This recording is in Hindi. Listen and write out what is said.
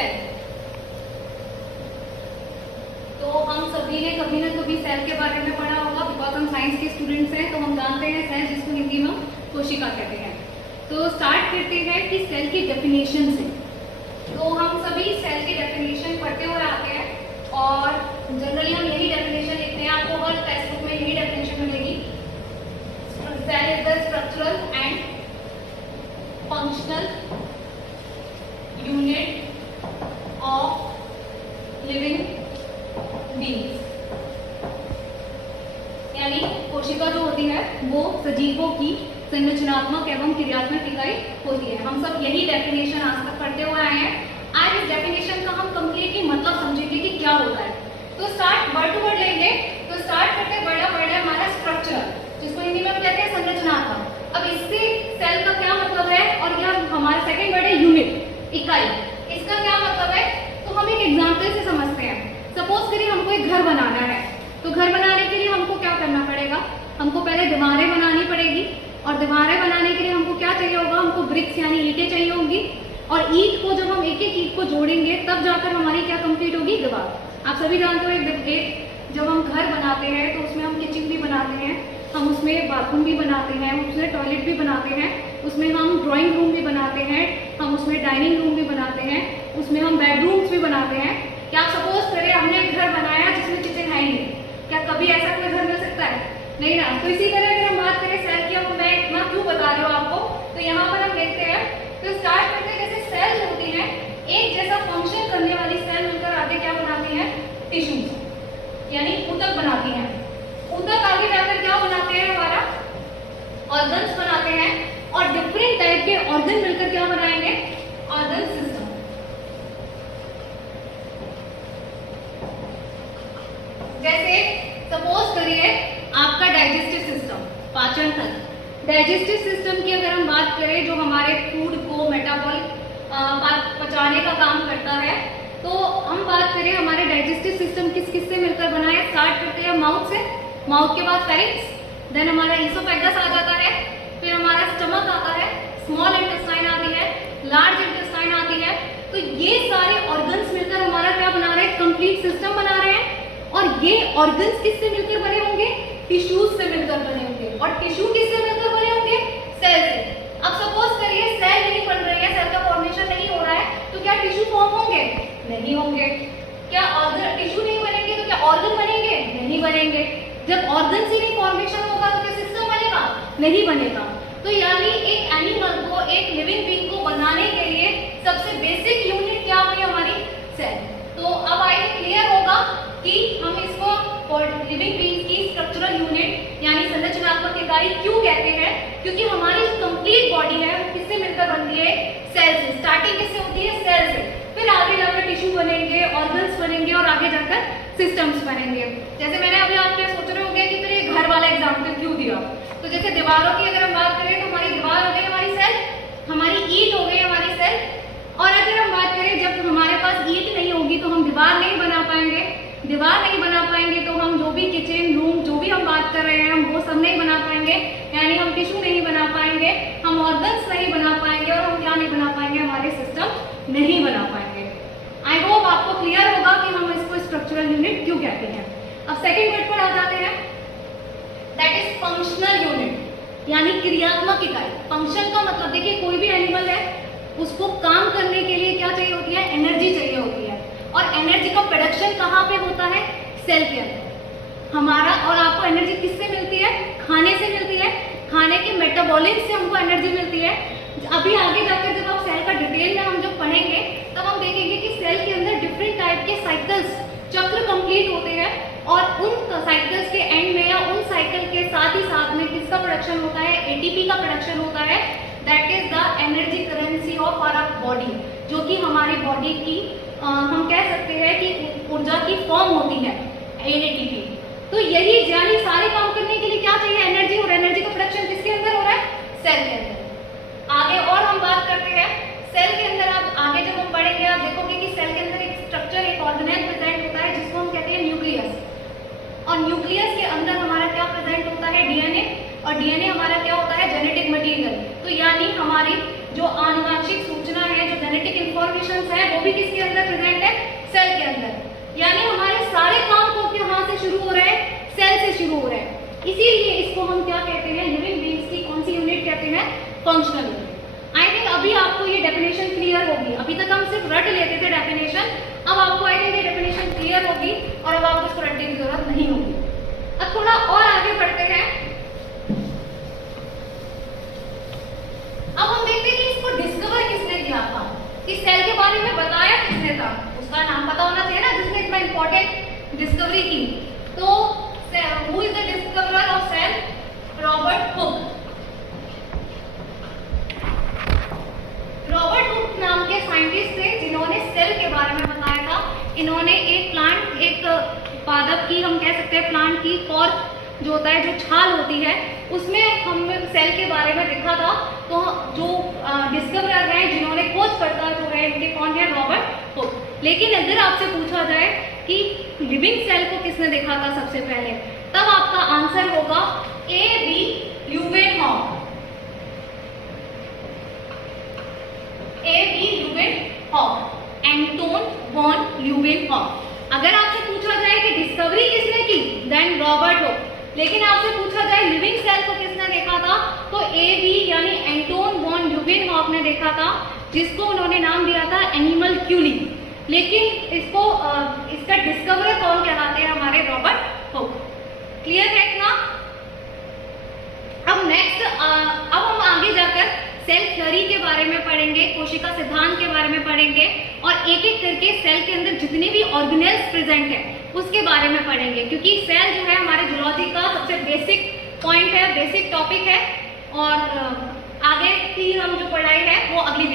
सेल। तो हम सभी ने कभी ना कभी सेल के बारे में पढ़ा होगा, बिकॉज हम साइंस के स्टूडेंट्स हैं, तो हम जानते हैं सेल, जिसको हिंदी में कोशिका कहते हैं। तो स्टार्ट करते हैं कि सेल की डेफिनेशन से। तो हम सभी सेल की डेफिनेशन पढ़ते हुए आते हैं और जनरली हम यही डेफिनेशन लिखते हैं, आपको हर टेक्स्ट बुक में यही डेफिनेशन मिलेगी। Cell is the structural and functional unit of living beings. यानी कोशिका जो होती है वो सजीवों की संरचनात्मक एवं क्रियात्मक इकाई होती है। हम सब यही डेफिनेशन आज तक पढ़ते हुए आए हैं। आज इस डेफिनेशन का हम कंप्लीटली मतलब समझेंगे कि क्या होता है। तो स्टार्ट वर्ड टू वर्ड लेंगे। तो स्टार्ट करते हैं, बड़ा वर्ड है हमारा स्ट्रक्चर, जिसको हिंदी में हम कहते हैं संरचनात्मक। अब इससे सेल का क्या मतलब है, और यह हमारा सेकंड वर्ड है यूनिट, इकाई। इसका क्या मतलब है, तो हम एक एग्जाम्पल से समझते हैं। सपोज करिए हमको एक घर बनाना है, तो घर बनाने के लिए हमको क्या करना पड़ेगा, हमको पहले दीवारें बनानी पड़ेगी, और दीवारें बनाने के लिए हमको क्या चाहिए होगा, हमको ब्रिक्स यानी ईंटें चाहिए होंगी, और ईंट को जब हम एक एक ईंट को जोड़ेंगे तब जाकर हमारी क्या कंप्लीट होगी, दीवार। आप सभी जानते हो एक जब हम घर बनाते हैं तो उसमें हम किचन भी बनाते हैं, हम उसमें बाथरूम भी बनाते हैं, उसमें टॉयलेट भी बनाते हैं, उसमें हम ड्राइंग रूम भी बनाते हैं, हम उसमें डाइनिंग रूम भी बनाते हैं, उसमें हम बेडरूम्स भी बनाते हैं। क्या आप सपोज करें हमने एक घर बनाया जिसमें किचन है ही नहीं, क्या कभी ऐसा कोई घर मिल सकता है, नहीं ना। तो इसी तरह अगर हम बात करें सेल की, अब मैं इतना क्यों बता रही हूँ आपको, तो यहाँ पर हम देखते हैं। तो स्टार्ट करते हैं, जैसे सेल होती है एक जैसा फंक्शन करने वाली सेल मिलकर आगे क्या बनाती है, टिश्यूज यानी ऊतक बनाती है। ऊतक आगे जाकर क्या बनाते हैं, हमारा ऑर्गन्स बनाते हैं, और डिफरेंट टाइप के ऑर्गन मिलकर क्या बनाएंगे, ऑर्गन सिस्टम। जैसे सपोज करिए आपका डाइजेस्टिव सिस्टम, पाचन तंत्र। डाइजेस्टिव सिस्टम की अगर हम बात करें, जो हमारे फूड को मेटाबॉलिक पचाने का काम करता है, तो हम बात करें हमारे डाइजेस्टिव सिस्टम किस से मिलकर बना है। स्टार्ट करते हैं माउथ से, माउथ के बाद फेरिंक्स, देन हमारा ईसोफेगस आ जाता है, फिर हमारा स्टमक आता है, स्मॉल इंटेस्टाइन आती है, लार्ज इंटेस्टाइन आती है। तो ये सारे ऑर्गन्स मिलकर हमारा क्या बना रहे हैं, कंप्लीट सिस्टम बना रहे हैं। और ये ऑर्गन्स किससे मिलकर बने होंगे, टिश्यूज से मिलकर बने होंगे। और टिश्यू किससे मिलकर बने होंगे, सेल से। अब सपोज करिए सेल नहीं बन रही है, सेल का फॉर्मेशन नहीं हो रहा है, तो क्या टिश्यू फॉर्म होंगे, नहीं होंगे। क्या ऑर्गन, टिश्यू नहीं बनेंगे तो क्या ऑर्गन बनेंगे, नहीं बनेंगे। जब ऑर्गन से नहीं फॉर्मेशन होगा तो क्या सिस्टम बनेगा, नहीं बनेगा। तो यानी एक एनिमल को, एक लिविंग बीइंग को बनाने के लिए सबसे बेसिक यूनिट क्या हुई हमारी, सेल। तो अब आई क्लियर होगा कि हम इसको लिविंग बीइंग की स्ट्रक्चरल यूनिट यानी संरचनात्मक इकाई क्यों कहते हैं, क्योंकि हमारी जो कंप्लीट बॉडी है वो किससे मिलकर बनती है, सेल से। स्टार्टिंग किससे होती है, सेल से, फिर आगे जाकर टिश्यू बनेंगे, ऑर्गन्स बनेंगे, और आगे जाकर सिस्टम्स बनेंगे। जैसे मैंने अभी आप क्या सोच रहे होंगे कि फिर ये घर वाला एग्जाम्पल क्यों दिया। तो जैसे दीवारों की अगर हम बात करें, तो हमारी दीवार हो गई हमारी सेल, हमारी ईंट हो गई हमारी सेल। और अगर हम बात करें, जब हमारे पास ईंट नहीं होगी तो हम दीवार नहीं बना पाएंगे, दीवार नहीं बना पाएंगे तो हम जो भी किचन रूम जो भी हम बात कर रहे हैं हम वो सब नहीं बना पाएंगे, यानी हम टिश्यू नहीं बना पाएंगे, हम ऑर्गन्स नहीं बना पाएंगे, और हम क्या नहीं बना पाएंगे, हमारे सिस्टम नहीं बना पाएंगे। आई होप आपको क्लियर होगा कि हम इसको स्ट्रक्चरल यूनिट क्यों कहते हैं। अब सेकेंड वर्ड पर आ जाते हैं, दैट इज फंक्शनल यूनिट यानी क्रियात्मक इकाई। फंक्शन का मतलब देखिए, कोई भी एनिमल है उसको काम करने के लिए क्या चाहिए होती है, एनर्जी चाहिए होती है। और एनर्जी का प्रोडक्शन कहाँ पे होता है, सेल के अंदर हमारा। और आपको एनर्जी किससे मिलती है, खाने से मिलती है, खाने के मेटाबॉलिक से हमको एनर्जी मिलती है। अभी आगे जाकर जब आप सेल का डिटेल में हम जब पढ़ेंगे तब हम देखेंगे कि सेल के अंदर डिफरेंट टाइप के साइकिल्स, चक्र कंप्लीट होते हैं, और उन साइकिल्स के एंड में या उन साइकिल के साथ ही साथ में किसका प्रोडक्शन होता है, एटीपी का प्रोडक्शन होता है। That is the energy currency of our body, जो कि हमारी बॉडी की हम कह सकते हैं कि ऊर्जा की फॉर्म होती है, एटीपी। तो यही यानी सारे काम करने के लिए क्या चाहिए, एनर्जी, और एनर्जी का प्रोडक्शन किसके अंदर हो रहा है, सेल के अंदर। आगे और हम बात करते हैं सेल के अंदर। अब आगे जब हम पढ़ेंगे आप देखोगे कि सेल के अंदर एक स्ट्रक्चर, एक ऑर्गेनेल प्रेजेंट होता है जिसको हम कहते हैं न्यूक्लियस। और न्यूक्लियस के अंदर हमारा क्या प्रेजेंट होता है, डीएनए। और डीएनए हमारा क्या होता है, जेनेटिक मटेरियल। तो यानी हमारी जो आनुवांशिक सूचना है, जो जेनेटिक इंफॉर्मेशन है, वो भी किसके अंदर सेल के अंदर, यानी हमारे सारे काम को कहाँ से शुरू हो रहे हैं, सेल से शुरू हो रहे हैं। इसीलिए इसको हम क्या कहते हैं, लिविंग बीइंग्स की कौन सी यूनिट कहते हैं, फंक्शनल यूनिट। आई थिंक अभी आपको ये डेफिनेशन क्लियर होगी। अभी तक हम सिर्फ रट लेते थे डेफिनेशन, अब आपको आई थिंक ये डेफिनेशन क्लियर होगी और अब आपको इसको रटने की जरूरत नहीं होगी। अब थोड़ा और आगे बढ़ते हैं। अब हम देखते हैं कि इसको डिस्कवर किसने किया था, कि सेल के बारे में बताया किसने था, उसका नाम पता होना चाहिए ना, जिसने इतना इंपॉर्टेंट डिस्कवरी की। तो who is the discoverer of cell, Robert Hooke. Robert Hooke नाम के साइंटिस्ट थे जिन्होंने सेल के बारे में बताया था। इन्होंने एक प्लांट, एक पादप की, हम कह सकते हैं प्लांट की कॉर्क जो होता है, जो छाल होती है, उसमें हम सेल के बारे में देखा था। तो जो डिस्कवरर हैं, जिन्होंने खोजकर्ता जो है, इनके कौन है, रॉबर्ट हुक। लेकिन अगर आपसे पूछा जाए कि लिविंग सेल को किसने देखा था सबसे पहले, तब आपका आंसर होगा A.B. Leeuwenhoek. A.B. Leeuwenhoek, Anton von Leeuwenhoek. अगर आपसे पूछा जाए कि डिस्कवरी किसने की, देन रॉबर्ट हुक। लेकिन आपसे पूछा जाए लिविंग सेल को किसने देखा था, तो A.B. यानी एंटोन वॉन ल्यूवेनहॉक ने देखा था, जिसको उन्होंने नाम दिया था एनिमलक्यूली। लेकिन इसको इसका डिस्कवरर कौन कहलाते हैं, हमारे रॉबर्ट हुक। क्लियर है इतना? अब नेक्स्ट, अब हम आगे जाकर सेल थ्योरी के बारे में पढ़ेंगे, कोशिका सिद्धांत के बारे में पढ़ेंगे, और एक एक करके सेल के अंदर जितने भी ऑर्गेनेल्स प्रेजेंट है उसके बारे में पढ़ेंगे, क्योंकि सेल जो है हमारे जूलॉजी का सबसे बेसिक पॉइंट है, बेसिक टॉपिक है। और आगे की हम जो पढ़ाई है वो अगली